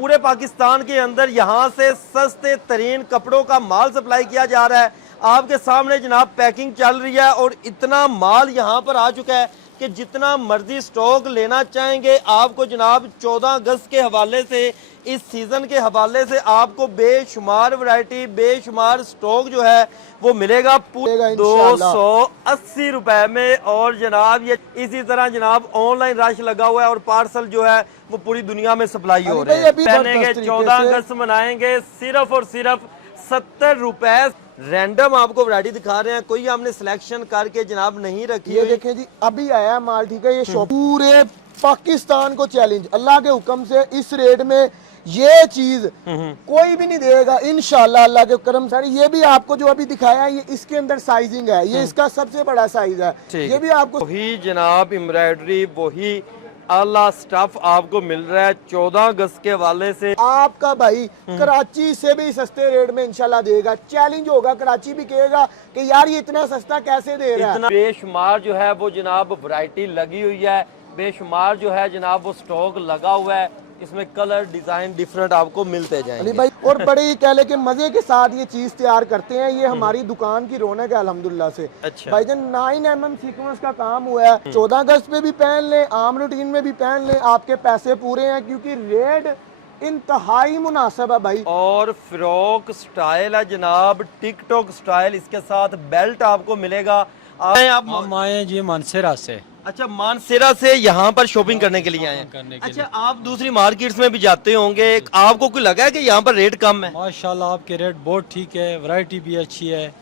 पूरे पाकिस्तान के अंदर यहाँ से सस्ते तरीन कपड़ों का माल सप्लाई किया जा रहा है। आपके सामने जनाब पैकिंग चल रही है और इतना माल यहाँ पर आ चुका है कि जितना मर्जी स्टॉक लेना चाहेंगे आपको जनाब 14 अगस्त के हवाले से, इस सीज़न के हवाले से आपको बेशुमार वैरायटी, बेशुमार स्टॉक जो है वो मिलेगा पूरे 280 रुपए में। और जनाब ये इसी तरह जनाब ऑनलाइन रश लगा हुआ है और पार्सल जो है वो पूरी दुनिया में सप्लाई हो रहे हैं। पहनेंगे 14 अगस्त मनाएंगे सिर्फ और सिर्फ 70 रुपए। रैंडम आपको वैरायटी दिखा रहे हैं, कोई हमने सिलेक्शन करके जनाब नहीं रखी। ये देखें जी, अभी आया है माल, ठीक है। ये शॉप पूरे पाकिस्तान को चैलेंज, अल्लाह के हुक्म से इस रेट में ये चीज कोई भी नहीं देगा इंशाल्लाह, अल्लाह के करम से। ये भी आपको जो अभी दिखाया है, ये इसके अंदर साइजिंग है, ये इसका सबसे बड़ा साइज है। ये भी आपको वही जनाब एम्ब्रॉयडरी, वही आला स्टफ आपको मिल रहा है 14 अगस्त के हवाले से। आपका भाई कराची से भी सस्ते रेट में इंशाल्लाह देगा। चैलेंज होगा, कराची भी कहेगा कि यार ये इतना सस्ता कैसे दे रहा है। बेशुमार जो है वो जनाब वैरायटी लगी हुई है, बेशुमार जो है जनाब वो स्टॉक लगा हुआ है। इसमें कलर डिजाइन डिफरेंट आपको मिलते जाएंगे भाई। और बड़े ही कह ले के मजे के साथ ये चीज तैयार करते हैं। ये हमारी दुकान की रौनक है अल्हम्दुलिल्लाह से। अच्छा। भाईजान 9mm सीक्वेंस का काम हुआ है। 14 अगस्त पे भी पहन लें, आम रूटीन में भी पहन लें, आपके पैसे पूरे हैं क्योंकि रेट इंतहाई मुनासिब है भाई। और फ्रॉक स्टाइल है जनाब, टिकटॉक स्टाइल, इसके साथ बेल्ट आपको मिलेगा। हम आए जी मानसेरा से। अच्छा, मानसेरा से यहाँ पर शॉपिंग करने के लिए आए हैं। अच्छा, आप दूसरी मार्केट्स में भी जाते होंगे, आपको कोई लगा है कि यहाँ पर रेट कम है? माशाल्लाह आपके रेट बहुत ठीक है, वैरायटी भी अच्छी है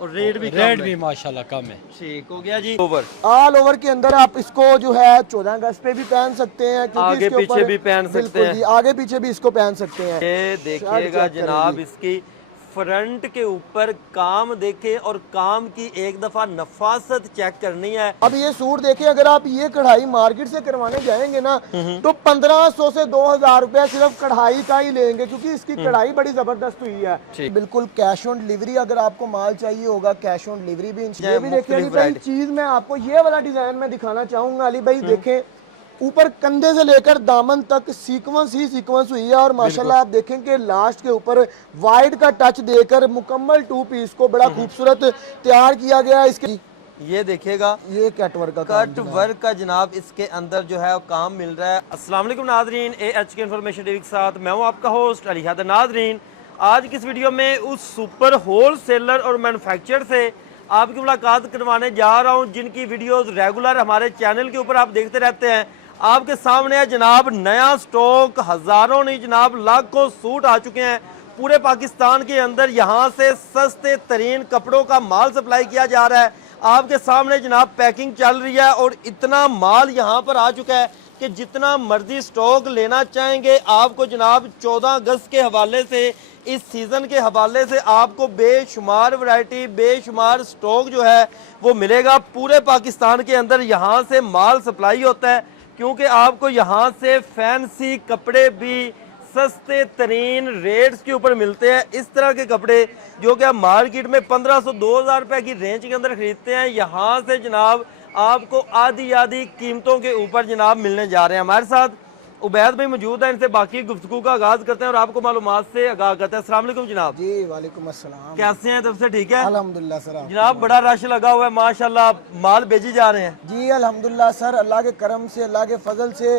और रेट भी माशाल्लाह कम है। ठीक हो गया जी। ओवर ऑल ओवर के अंदर आप इसको जो है 14 अगस्त पे भी पहन सकते हैं, क्योंकि आगे इसके पीछे भी पहन सकते हैं। आगे पीछे भी इसको पहन सकते हैं। ये देखिएगा जनाब, इसकी फ्रंट के ऊपर काम देखे और काम की एक दफा नफासत चेक करनी है। अब ये सूट देखें, अगर आप ये कढ़ाई मार्केट से करवाने जाएंगे ना तो 1500 से 2000 रुपया सिर्फ कढ़ाई का ही लेंगे, क्योंकि इसकी कढ़ाई बड़ी जबरदस्त हुई है। बिल्कुल कैश ऑन डिलीवरी, अगर आपको माल चाहिए होगा कैश ऑन डिलीवरी भी। ये भी देखिए अली भाई, चीज मैं आपको ये वाला डिजाइन में दिखाना चाहूंगा अली भाई। देखें ऊपर कंधे से लेकर दामन तक सीक्वेंस ही सीक्वेंस हुई है। और माशाल्लाह आप देखें कि लास्ट के ऊपर वाइड का टच देकर मुकम्मल 2 पीस को बड़ा खूबसूरत तैयार किया गया है। इसके ये देखिएगा, ये कट वर्क का जनाब इसके अंदर जो है काम मिल रहा है। अस्सलाम वालेकुम नाजरीन, AHK इन्फॉर्मेशन टीवी के साथ मैं हूँ आपका होस्ट अली हैदर। नाजरीन, आज की इस वीडियो में उस सुपर होल सेलर और मैन्युफैक्चरर से आपकी मुलाकात करवाने जा रहा हूँ जिनकी वीडियोज रेगुलर हमारे चैनल के ऊपर आप देखते रहते हैं। आपके सामने है जनाब नया स्टॉक, हजारों नहीं जनाब लाखों सूट आ चुके हैं। पूरे पाकिस्तान के अंदर यहाँ से सस्ते तरीन कपड़ों का माल सप्लाई किया जा रहा है। आपके सामने जनाब पैकिंग चल रही है और इतना माल यहाँ पर आ चुका है कि जितना मर्जी स्टॉक लेना चाहेंगे आपको जनाब 14 अगस्त के हवाले से, इस सीज़न के हवाले से आपको बेशुमार वैरायटी, बेशुमार स्टॉक जो है वो मिलेगा। पूरे पाकिस्तान के अंदर यहाँ से माल सप्लाई होता है क्योंकि आपको यहाँ से फैंसी कपड़े भी सस्ते तरीन रेट्स के ऊपर मिलते हैं। इस तरह के कपड़े जो कि आप मार्केट में 1500-2000 रुपए की रेंज के अंदर खरीदते हैं, यहाँ से जनाब आपको आधी आधी कीमतों के ऊपर जनाब मिलने जा रहे हैं। हमारे साथ उबैद भाई मौजूद है, इनसे बाकी गुफ्तगू का आगाज करते हैं और आपको मालूमात से आगाह करते हैं। अस्सलाम वालेकुम जनाब। जी वालेकुम अस्सलाम। कैसे हैं? तब से ठीक है अल्हम्दुलिल्लाह सर। जनाब बड़ा रश लगा हुआ है माशाल्लाह, माल भेजी जा रहे हैं। जी अल्हम्दुलिल्लाह सर, अल्लाह के करम से, अल्लाह के फजल से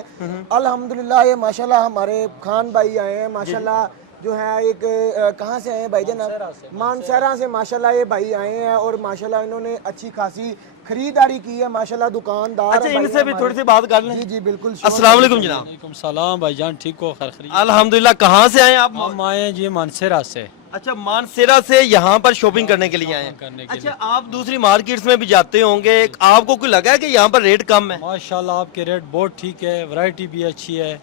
अल्हम्दुलिल्लाह। ये माशाल्लाह हमारे खान भाई आए हैं माशाल्लाह, जो है एक कहाँ से आए हैं भाईजान? मानसेरा से माशाल्लाह ये भाई आए हैं और माशाल्लाह इन्होंने अच्छी खासी खरीदारी की है माशाल्लाह, दुकानदार। अच्छा, इनसे भी थोड़ी सी बात कर लें। जी जी बिल्कुल। अस्सलाम वालेकुम जनाब। वालेकुम सलाम भाईजान, ठीक हो? खैर अल्हम्दुलिल्लाह। कहाँ से आए आप? हम आए जी मानसेरा से। अच्छा, मानसेरा से यहाँ पर शॉपिंग करने के लिए आए हैं। अच्छा, आप दूसरी मार्केट्स में भी जाते होंगे, आपको कोई लगा है कि यहाँ पर रेट कम है? माशाल्लाह आपके रेट बहुत ठीक है, वैरायटी भी अच्छी है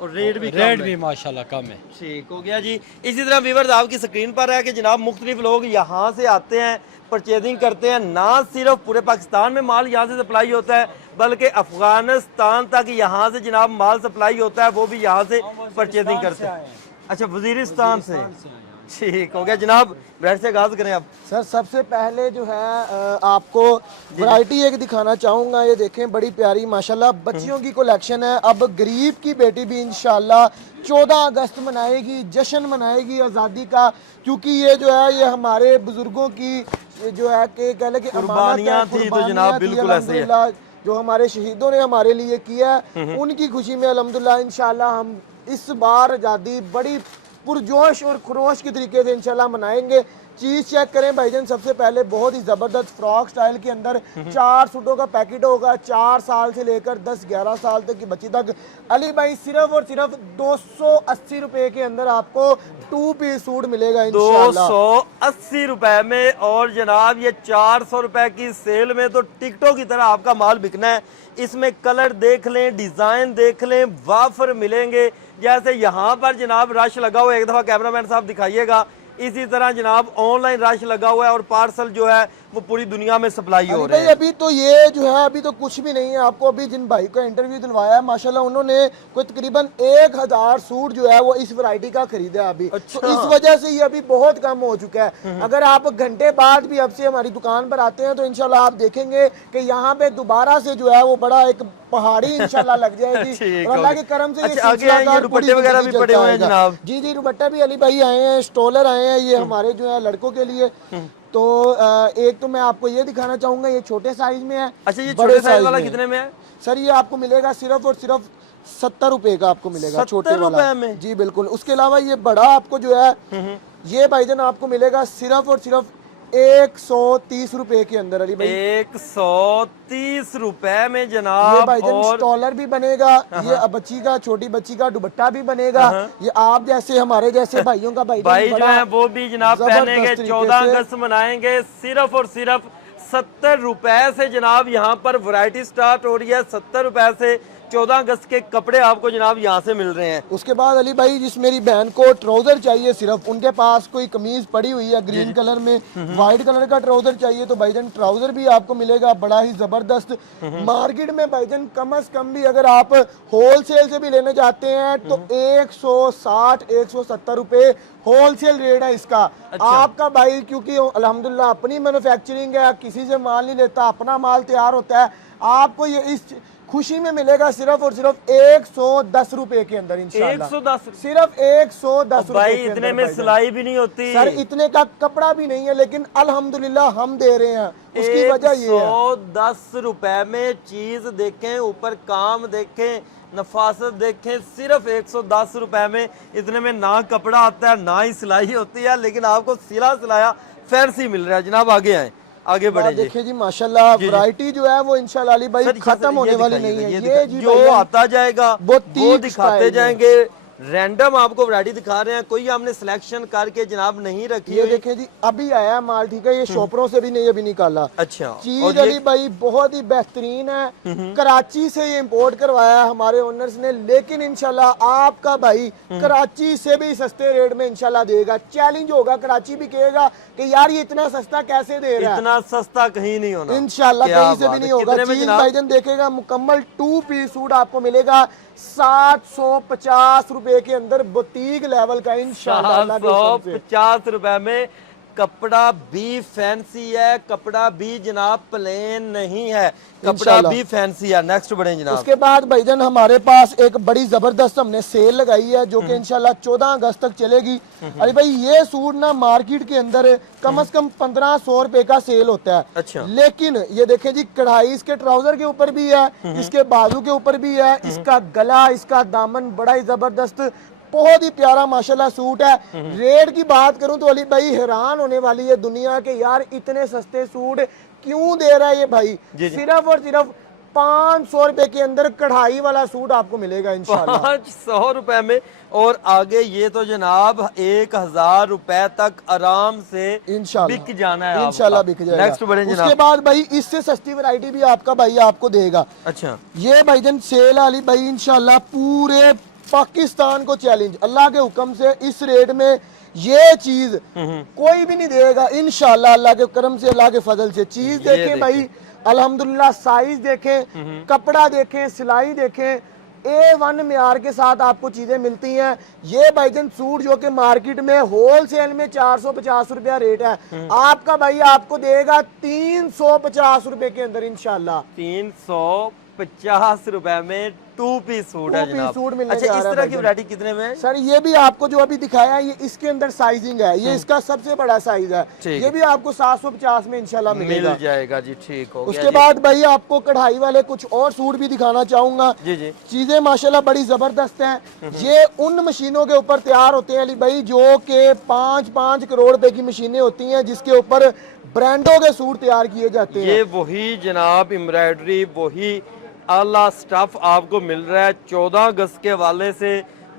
और रेट भी माशाल्लाह कम है। ठीक हो गया जी। इसी तरह व्यूअर्स आपकी स्क्रीन पर है कि जनाब मुख्तलिफ लोग यहाँ से आते हैं, परचेजिंग करते हैं। ना सिर्फ पूरे पाकिस्तान में माल यहाँ से सप्लाई होता है बल्कि अफगानिस्तान तक यहाँ से जनाब माल सप्लाई होता है, वो भी यहाँ से परचेजिंग करते हैं। अच्छा, वजीरिस्तान से। ठीक हो गया जनाब, ब्रांड से आगाज करें आप। सर सबसे पहले जो है आपको वैरायटी एक दिखाना चाहूँगा। ये देखें बड़ी प्यारी माशाल्लाह बच्चियों की कलेक्शन है। अब गरीब की बेटी भी इंशाल्लाह 14 अगस्त मनाएगी, जश्न मनाएगी आज़ादी का, क्योंकि ये जो है ये हमारे बुजुर्गों की जो है कि कह लें कि कुर्बानियां थी, तो जनाब बिल्कुल ऐसे ही है। अल्हम्दुलिल्लाह जो हमारे शहीदों ने हमारे लिए किया है, उनकी खुशी में अल्हम्दुलिल्लाह इंशाल्लाह हम इस बार आज़ादी बड़ी पुरजोश और खरोश के तरीके से इंशाल्लाह मनाएंगे। चीज़ चेक करें भाईजान, सबसे पहले बहुत ही ज़बरदस्त फ्रॉक स्टाइल के अंदर 4 सूटों का पैकेट होगा, 4 साल से लेकर 10-11 साल तक की बच्ची तक। अली भाई सिर्फ और सिर्फ 280 रुपए के अंदर आपको 2 पीस सूट मिलेगा इंशाल्लाह। 280 रुपए में, और जनाब ये 400 रुपए की सेल में तो टिकटों की तरह आपका माल बिकना है। इसमें कलर देख लें, डिजाइन देख लें, वाफर मिलेंगे। जैसे यहाँ पर जनाब रश लगा हुआ है, एक दफा कैमरामैन साहब दिखाइएगा। इसी तरह जनाब ऑनलाइन रश लगा हुआ है और पार्सल जो है वो पूरी दुनिया में सप्लाई हो रहे हैं। अभी तो ये जो है अभी तो कुछ भी नहीं है। आपको अभी जिन भाई का इंटरव्यू दिलवाया है माशाल्लाह, उन्होंने कोई तकरीबन 1000 सूट जो है वो इस वैरायटी का खरीदा है अभी। अच्छा। तो इस वजह से ये अभी बहुत कम हो चुका है। अगर आप घंटे बाद भी अब से हमारी दुकान पर आते हैं तो इंशाल्लाह आप देखेंगे कि यहाँ पे दोबारा से जो है वो बड़ा एक पहाड़ी इंशाल्लाह लग जाएगी। और अल्लाह के करम से अच्छा, आगे आएंगे, दुपट्टे वगैरह भी पड़े हुए हैं जनाब। जी जी, दुपट्टा भी अली भाई आए हैं, स्टॉलर आए हैं, ये हमारे जो है लड़कों के लिए। तो एक तो मैं आपको ये दिखाना चाहूंगा, ये छोटे साइज में है। अच्छा, ये छोटे साइज वाला कितने में है सर? ये आपको मिलेगा सिर्फ और सिर्फ 70 रुपए का आपको मिलेगा, छोटे वाला में। जी बिल्कुल। उसके अलावा ये बड़ा आपको जो है ये भाईजान आपको मिलेगा सिर्फ और सिर्फ 130 रुपए के अंदर। अली भाई 130 रुपए में जनाब। ये भाईजान और स्टॉलर भी बनेगा, ये बच्ची का, छोटी बच्ची का दुपट्टा भी बनेगा। ये आप जैसे हमारे जैसे भाइयों का भाई जो है वो भी जनाब पहनेंगे। 14 अगस्त मनाएंगे। सिर्फ और सिर्फ 70 रुपए से जनाब यहाँ पर वैरायटी स्टार्ट हो रही है। 70 रुपए से 14 अगस्त के कपड़े आपको जनाब यहाँ से मिल रहे हैं। उसके बाद अली भाई जिस मेरी बहन को ट्राउजर चाहिए, सिर्फ उनके पास कोई कमीज पड़ी हुई है ग्रीन कलर में, व्हाइट कलर का ट्राउजर चाहिए, तो भाईजान ट्राउजर भी आपको मिलेगा बड़ा ही जबरदस्त। मार्केट में भाईजान कम से कम भी अगर आप होलसेल से भी लेने जाते हैं तो 160-170 रुपए होलसेल रेट है इसका। अच्छा। आपका भाई क्योंकि अल्हम्दुलिल्लाह अपनी मैन्युफैक्चरिंग है, किसी से माल नहीं लेता, अपना माल तैयार होता है, आपको ये इस खुशी में मिलेगा सिर्फ और सिर्फ 110 रुपए के अंदर इंशाल्लाह। 110 सिर्फ 110 रुपए भाई, के अंदर इतने में सिलाई भी नहीं होती सर, इतने का कपड़ा भी नहीं है, लेकिन अल्हम्दुलिल्लाह हम दे रहे हैं। उसकी वजह ये है 110 रुपए में चीज देखें, ऊपर काम देखें, नफासत देखें। सिर्फ 110 रुपए में इतने में ना कपड़ा आता है ना ही सिलाई होती है, लेकिन आपको सिला सिलाया फैंसी मिल रहा है। जनाब आगे आए, आगे बढ़े। देखिए जी माशाल्लाह वैरायटी जो है वो इंशाल्लाह अली भाई खत्म होने वाली नहीं है। ये जो आता जाएगा वो दिखाते जाएंगे। रैंडम आपको वैरायटी दिखा रहे हैं, कोई हमने सिलेक्शन करके जनाब नहीं रखी। ये देखिए जी अभी आया है माल, ठीक है, ये शॉपरों से भी नहीं अभी निकाला। अच्छा, चीज अली भाई बहुत ही बेहतरीन है। कराची से ये इंपोर्ट करवाया है हमारे ओनर्स ने, लेकिन इंशाल्लाह आपका भाई कराची से भी सस्ते रेट में इंशाल्लाह देगा। चैलेंज होगा, कराची भी कहेगा कि यार ये इतना सस्ता कैसे दे रहा है। इतना सस्ता कहीं नहीं होना इंशाल्लाह, कहीं से भी नहीं होगा। चीज भाईजान देखेगा मुकम्मल 2 पीस सूट आपको मिलेगा 750 रुपए के अंदर, बुटीक लेवल का इंशाल्लाह। 750 रुपए में कपड़ा भी फैंसी है, कपड़ा भी जनाब प्लेन नहीं है, कपड़ा भी फैंसी है। नेक्स्ट बढ़े जनाब। उसके बाद भाईजान हमारे पास एक बड़ी जबरदस्त हमने सेल लगाई है जो कि इंशाल्लाह 14 अगस्त तक चलेगी। अरे भाई ये सूट ना मार्केट के अंदर कम से कम 1500 रुपए का सेल होता है। अच्छा। लेकिन ये देखें जी कढ़ाई इसके ट्राउजर के ऊपर भी है, इसके बाजू के ऊपर भी है, इसका गला, इसका दामन बड़ा ही जबरदस्त, बहुत ही प्यारा माशाल्लाह सूट है। रेट की बात करूं तो अली भाई हैरान होने वाली है दुनिया के, यार इतने सस्ते सूट क्यों दे रहा है ये भाई। सिर्फ और सिर्फ 500 रुपए के अंदर कढ़ाई वाला सूट आपको मिलेगा इंशाल्लाह। 500 रुपए में, और आगे ये तो जनाब 1000 रुपए तक आराम से इंशाल्लाह बिक जाना है, इंशाल्लाह बिक जाएगा। नेक्स्ट बढ़े जनाब। उसके बाद भाई इससे सस्ती वैरायटी भी आपका भाई आपको देगा। अच्छा, ये भाईजान सेल अली भाई इंशाल्लाह पूरे पाकिस्तान को चैलेंज, अल्लाह के हुक्म से इस रेट में ये चीज कोई भी नहीं देगा इंशाल्लाह, अल्लाह के करम से, अल्लाह के फजल से। चीज देखें भाई अल्हम्दुलिल्लाह, साइज देखें, कपड़ा देखें, सिलाई देखें, A1 मेयार के साथ आपको चीजें मिलती हैं। ये भाईजान सूट जो कि मार्केट में होलसेल में 450 रुपया रेट है, आपका भाई आपको देगा 350 रुपए के अंदर इंशाल्लाह। 350 रुपए में टू पीस सूट है Two piece जनाब। सूट मिलने अच्छा, जा इस रहा है तरह की भाईजान। वैरायटी कितने में है? सर ये भी आपको जो अभी दिखाया है, ये इसके अंदर साइजिंग है, ये इसका सबसे बड़ा साइज है, ठीक ये है। भी आपको 750 में इंशाल्लाह मिलेगा। मिल जाएगा जी, ठीक हो गया उसके जी। बाद भाई आपको कढ़ाई वाले कुछ और सूट भी दिखाना चाहूंगा। जी जी। चीजें माशाल्लाह बड़ी जबरदस्त हैं। ये उन मशीनों के ऊपर तैयार होते हैं अली भाई, जो कि 5-5 करोड़ रुपए की मशीनें होती हैं, जिसके ऊपर ब्रांडों के सूट तैयार किए जाते हैं। ये वही जनाब एम्ब्रॉयडरी, वही आला स्टफ आपको मिल रहा है। 14 अगस्त के हवाले से,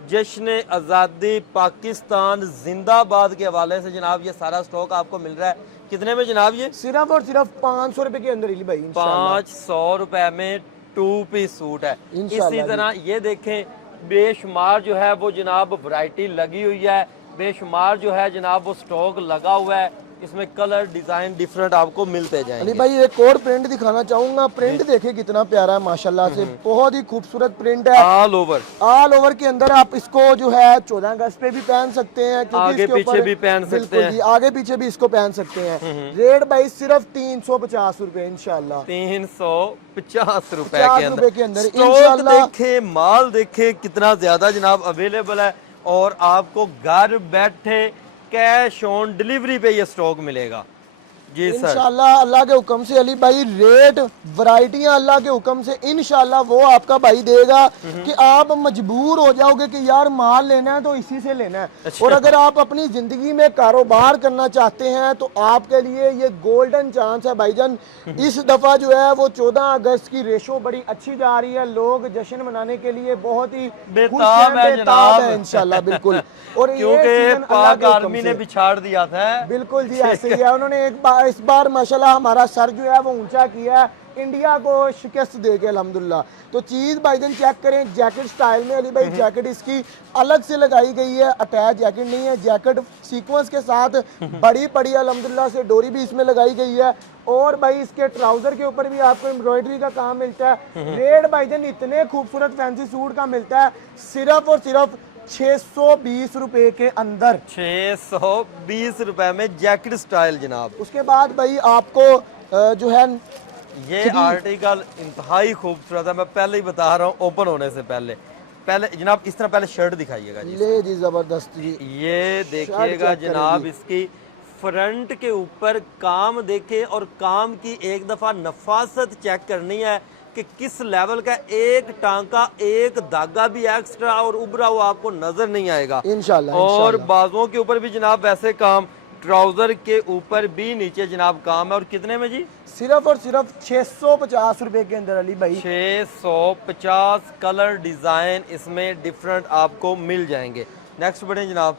जश्न आज़ादी पाकिस्तान जिंदाबाद के हवाले से जनाब ये सारा स्टॉक आपको मिल रहा है। कितने में जनाब? ये सिर्फ और सिर्फ 500 रुपए के अंदर अली भाई इंशाल्लाह। 500 रुपए में टू पीस सूट है। इंशाल्लाह इसी तरह ये देखें, बेशुमार जो है वो जनाब वैरायटी लगी हुई है, बेशुमार जो है जनाब वो स्टॉक लगा हुआ है। इसमें कलर डिजाइन डिफरेंट आपको मिलते अली जाएंगे। भाई एक और प्रिंट दिखाना चाहूंगा। प्रिंट देखे कितना प्यारा है माशाल्लाह से, बहुत ही खूबसूरत प्रिंट है। ऑल ओवर, ऑल ओवर के अंदर आप इसको जो है 14 अगस्त पे भी पहन सकते हैं, क्योंकि आगे इसके पीछे ऊपर भी पहन सकते बिल्कुल हैं। जी, आगे पीछे भी इसको पहन सकते हैं। रेट भाई सिर्फ 350 रुपए इंशाल्लाह। 350 रुपए 50 के रुपए के अंदर। अंदर स्टॉक इंशाल्लाह। देखे, माल देखे कितना ज्यादा जनाब अवेलेबल है, और आपको घर बैठे कैश ऑन डिलीवरी पे ये स्टॉक मिलेगा। जी सर। इंशाल्लाह अल्लाह के हुक्म से अली भाई रेट वैरायटियां अल्लाह के हुक्म से इंशाल्लाह वो आपका भाई देगा कि आप मजबूर हो जाओगे कि यार माल लेना है तो इसी से लेना है। अच्छा। और अगर आप अपनी जिंदगी में कारोबार करना चाहते हैं तो आपके लिए ये गोल्डन चांस है भाईजान। इस दफा जो है वो 14 अगस्त की रेशो बड़ी अच्छी जा रही है, लोग जश्न मनाने के लिए बहुत ही बेताब है जनाब। इंशाल्लाह बिल्कुल। और ये क्योंकि सीजन अल्लाह पाक के हुक्म आर्मी ने से। बिछाड़ दिया था। बिल्कुल जी ऐसे ही है, उन्होंने एक बार इस बार माशाल्लाह हमारा सर जो है वो ऊंचा किया है, इंडिया को शिकस्त दे के अल्हम्दुलिल्लाह। तो चीज भाईजान चेक करें, जैकेट स्टाइल में अली भाई जैकेट इसकी अलग से लगाई गई है, अटैच जैकेट नहीं है, जैकेट सीक्वेंस के साथ बड़ी पड़ी अल्हम्दुलिल्लाह से, डोरी भी इसमें लगाई गई है। और भाई इसके ट्राउजर के ऊपर भी आपको एम्ब्रॉयडरी का काम मिलता है। रेट भाईजान इतने खूबसूरत फैंसी सूट का मिलता है सिर्फ और सिर्फ 620 रुपए के अंदर। 620 रुपए में जैकेट स्टाइल जनाब। उसके बाद भाई आपको जो है ये आर्टिकल इंतहाई खूबसूरत है, मैं पहले ही बता रहा हूँ ओपन होने से पहले। पहले जनाब इस तरह पहले शर्ट दिखाइएगा जी। ले जी जबरदस्त जी, ये देखिएगा चेक जनाब, करें इसकी फ्रंट के ऊपर काम देखे, और काम की एक दफा नफासत चेक करनी है कि किस लेवल का, एक टांका एक धागा भी एक्स्ट्रा और उभरा हुआ आपको नजर नहीं आएगा इंशाल्लाह। और इंशाल्लाह। बाजुओं के ऊपर भी जनाब वैसे काम, ट्राउजर के ऊपर भी नीचे जनाब काम है। और कितने में जी? सिर्फ और सिर्फ 650 रुपए के अंदर अली भाई। 650 कलर डिजाइन इसमें डिफरेंट आपको मिल जाएंगे। नेक्स्ट बढ़े जनाब।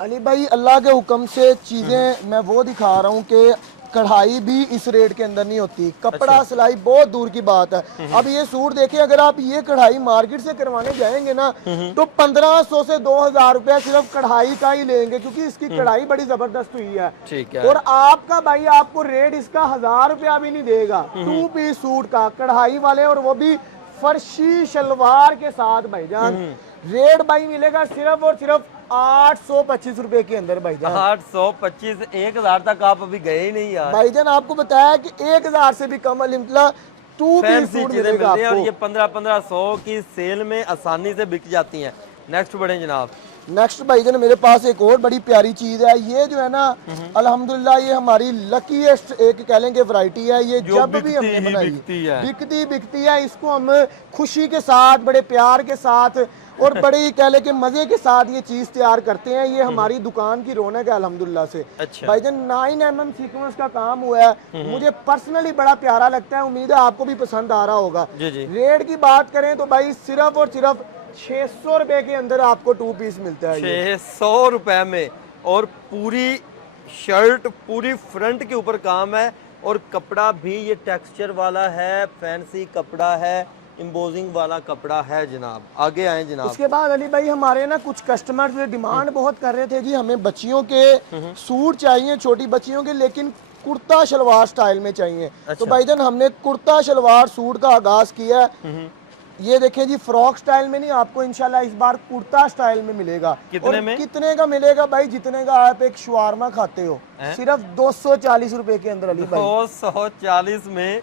अली भाई अल्लाह के हुक्म से चीजें मैं वो दिखा रहा हूँ कि कढ़ाई भी इस रेट के अंदर नहीं होती, कपड़ा सिलाई बहुत दूर की बात है। अब ये सूट देखिए, अगर आप ये कढ़ाई मार्केट से करवाने जाएंगे ना तो 1500 से 2000 रुपया सिर्फ कढ़ाई का ही लेंगे, क्योंकि इसकी कढ़ाई बड़ी जबरदस्त हुई है। ठीक है। और आपका भाई आपको रेट इसका 1000 रुपया भी नहीं देगा, 2 पीस सूट का कढ़ाई वाले, और वो भी फर्शी शलवार के साथ भाईजान। रेट भाई मिलेगा सिर्फ और सिर्फ 825 रुपए के अंदर भाईजान। 825, 1000 तक आप अभी गए ही नहीं यार। भाईजान आपको बताया कि 1000 से भी कम अल्हम्दुलिल्लाह 2 पीस फैंसी सूट चीजें मिलेगा मिलती हैं और आपको। ये 1500 की सेल में आसानी से बिक जाती हैं। नेक्स्ट बढ़े जनाब। नेक्स्ट भाईजान मेरे पास एक और बड़ी प्यारी चीज है, ये जो है ना अल्हम्दुलिल्लाह ये हमारी लकीएस्ट एक कह लेंगे वैरायटी है। ये जो जब भी बिकती हमने ही बनाई बिकती है, इसको हम खुशी के साथ, बड़े प्यार के साथ और बड़े ही कह ले के मजे के साथ ये चीज तैयार करते हैं। ये हमारी दुकान की रौनक है अल्हम्दुलिल्लाह से। अच्छा। भाईजान 9 mm सीक्वेंस का काम हुआ है, मुझे पर्सनली बड़ा प्यारा लगता है, उम्मीद है आपको भी पसंद आ रहा होगा। जी जी। रेट की बात करें तो भाई सिर्फ और सिर्फ 600 रुपए के अंदर आपको 2 पीस मिलता है। 600 रुपए में, और पूरी शर्ट पूरी फ्रंट के ऊपर काम है, और कपड़ा भी ये टेक्सचर वाला है, फैंसी कपड़ा है, इम्पोजिंग वाला कपड़ा है जनाब। आगे आए जनाब। उसके बाद अली भाई हमारे ना कुछ कस्टमर डिमांड बहुत कर रहे थे जी, हमें बच्चियों के सूट चाहिए, छोटी बच्चियों के, लेकिन कुर्ता शलवार स्टाइल में चाहिए। तो भाईजान हमने कुर्ता शलवार सूट का आगाज किया है। ये देखें जी, फ्रॉक स्टाइल में नहीं, आपको इंशाल्लाह इस बार कुर्ता स्टाइल में मिलेगा। कितने और में? कितने का मिलेगा भाई? जितने का आप एक शवारमा खाते हो, सिर्फ 240 रुपए के अंदर अली भाई। 240 में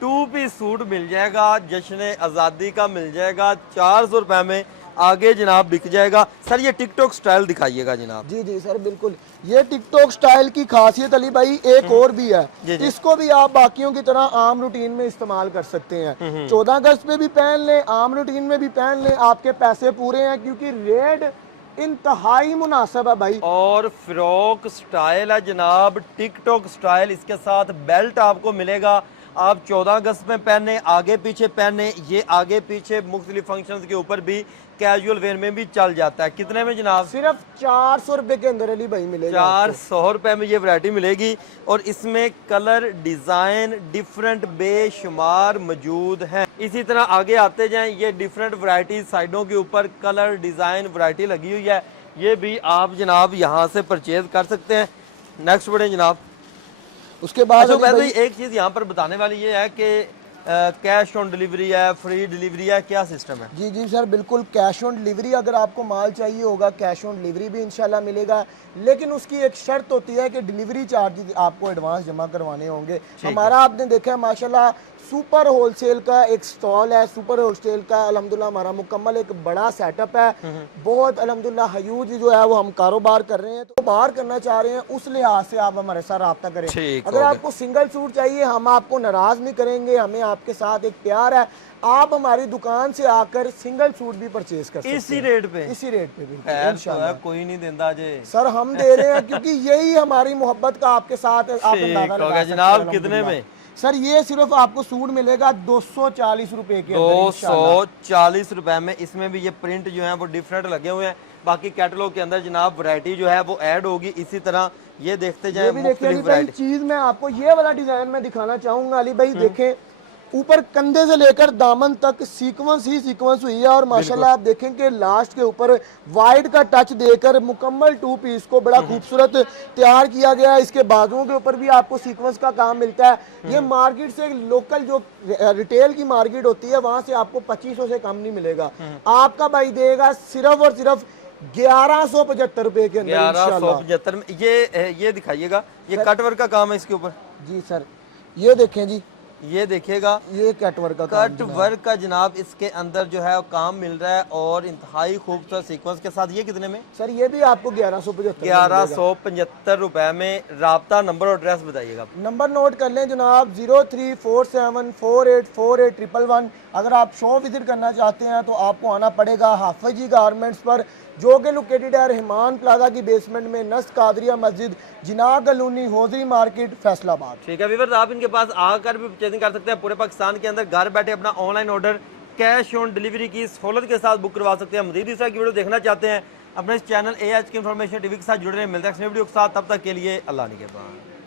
टू पीस सूट मिल जाएगा, जश्न आज़ादी का मिल जाएगा 400 रुपए में, आगे जनाब बिक जाएगा। सर ये टिकटॉक स्टाइल दिखाइएगा जनाब। जी जी सर बिल्कुल, ये टिकटॉक स्टाइल की खासियत अली भाई एक और भी है। जी जी। इसको भी आप बाकियों की तरह आम रूटीन में इस्तेमाल कर सकते हैं। 14 अगस्त पे भी पहन लें, आम रूटीन में भी पहन लें, आपके पैसे पूरे हैं क्योंकि रेट इंतहाई मुनासिब है भाई। और फ्रॉक स्टाइल है जनाब, टिकटॉक स्टाइल, इसके साथ बेल्ट आपको मिलेगा। आप 14 अगस्त में पहने, आगे पीछे पहने, ये आगे पीछे मुख्तलिफ फंक्शंस के ऊपर भी कैजुअल वेयर में भी चल जाता है। कितने में जनाब? सिर्फ 400 रुपए के अंदर अली भाई मिलेगा। 400 रुपए में ये वैरायटी मिलेगी और इसमें कलर डिजाइन डिफरेंट बेशुमार मौजूद हैं। इसी तरह आगे आते जाएं, ये डिफरेंट वैरायटी साइडों के ऊपर कलर डिजाइन वैरायटी लगी हुई है, ये भी आप जनाब यहाँ से परचेज कर सकते हैं। नेक्स्ट बढ़े जनाब। उसके बाद अच्छा अली भाई, एक चीज यहाँ पर बताने वाली ये है कि कैश ऑन डिलीवरी है, फ्री डिलीवरी है, क्या सिस्टम है? जी जी सर बिल्कुल, कैश ऑन डिलीवरी अगर आपको माल चाहिए होगा कैश ऑन डिलीवरी भी इंशाल्लाह मिलेगा, लेकिन उसकी एक शर्त होती है कि डिलीवरी चार्ज आपको एडवांस जमा करवाने होंगे। हमारा आपने देखा है माशाल्लाह सुपर होलसेल का एक स्टॉल है, सुपर होलसेल का अल्हम्दुलिल्लाह हमारा मुकम्मल एक बड़ा सेटअप है, बहुत अल्हम्दुलिल्लाह हयूज जो है वो हम कारोबार कर रहे हैं, तो बाहर करना चाह रहे हैं उस लिहाज से आप हमारे साथ रब्ता करें। अगर आपको सिंगल सूट चाहिए हम आपको नाराज नहीं करेंगे, हमें आपके साथ एक प्यार है, आप हमारी दुकान से आकर सिंगल सूट भी परचेज कर सकते हैं इसी रेट पे, इसी रेट पे भी इंशाल्लाह। कोई नहीं देता जे सर, हम दे रहे हैं क्योंकि यही हमारी मोहब्बत का आपके साथ आप अंदाजा लगा सकते हैं जनाब। कितने में? सर ये सिर्फ आपको सूट मिलेगा 240 रुपए के अंदर, 240 रुपए में। इसमें भी ये प्रिंट जो है वो डिफरेंट लगे हुए हैं, बाकी कैटलॉग के अंदर जनाब वैरायटी जो है वो ऐड होगी। इसी तरह ये देखते जाएं मुख्तलिफ वैरायटी। चीज मैं आपको ये वाला डिजाइन में दिखाना चाहूंगा अली भाई, देखें ऊपर कंधे से लेकर दामन तक सीक्वेंस ही सीक्वेंस हुई है और माशाल्लाह आप देखें कि लास्ट के ऊपर वाइट का टच देकर मुकम्मल टू पीस को बड़ा खूबसूरत तैयार किया गया है। इसके बाजुओं के ऊपर भी आपको सीक्वेंस का काम मिलता है। ये मार्केट से लोकल जो रिटेल की मार्केट होती है वहां से आपको 2500 से कम नहीं मिलेगा, आपका भाई देगा सिर्फ और सिर्फ 1175 रुपए के अंदर। 1175 में ये दिखाइएगा, ये कटवर्क का काम है इसके ऊपर। जी सर, ये देखें जी, ये देखिएगा, ये कटवर्क का कट वर्क का जनाब इसके अंदर जो है काम मिल रहा है और इंतहाई खूबसूरत सीक्वेंस के साथ। ये कितने में? सर ये भी आपको 1175 रुपए में। राब्ता नंबर और एड्रेस बताइएगा। नंबर नोट कर लें जनाब, 0347484811। अगर आप शॉप विजिट करना चाहते हैं तो आपको आना पड़ेगा हाफिजी गारमेंट्स पर, जो कि लोकेटेड है रहमान प्लाजा की बेसमेंट में, नस कादरिया मस्जिद, जिना कॉलोनी, होजरी मार्केट, फैसलाबाद। ठीक है व्यूअर्स, आप इनके पास आकर भी परचेजिंग कर सकते हैं। पूरे पाकिस्तान के अंदर घर बैठे अपना online order cash on delivery की सहूलत के साथ बुक करवा सकते हैं। मज़ीद इस तरह की वीडियो देखना चाहते हैं अपने इस चैनल AHK इन्फॉर्मेशन टीवी के साथ जुड़े रहें। मिलते हैं नेक्स्ट वीडियो के साथ, तब तक के लिए अल्लाह निगहबान।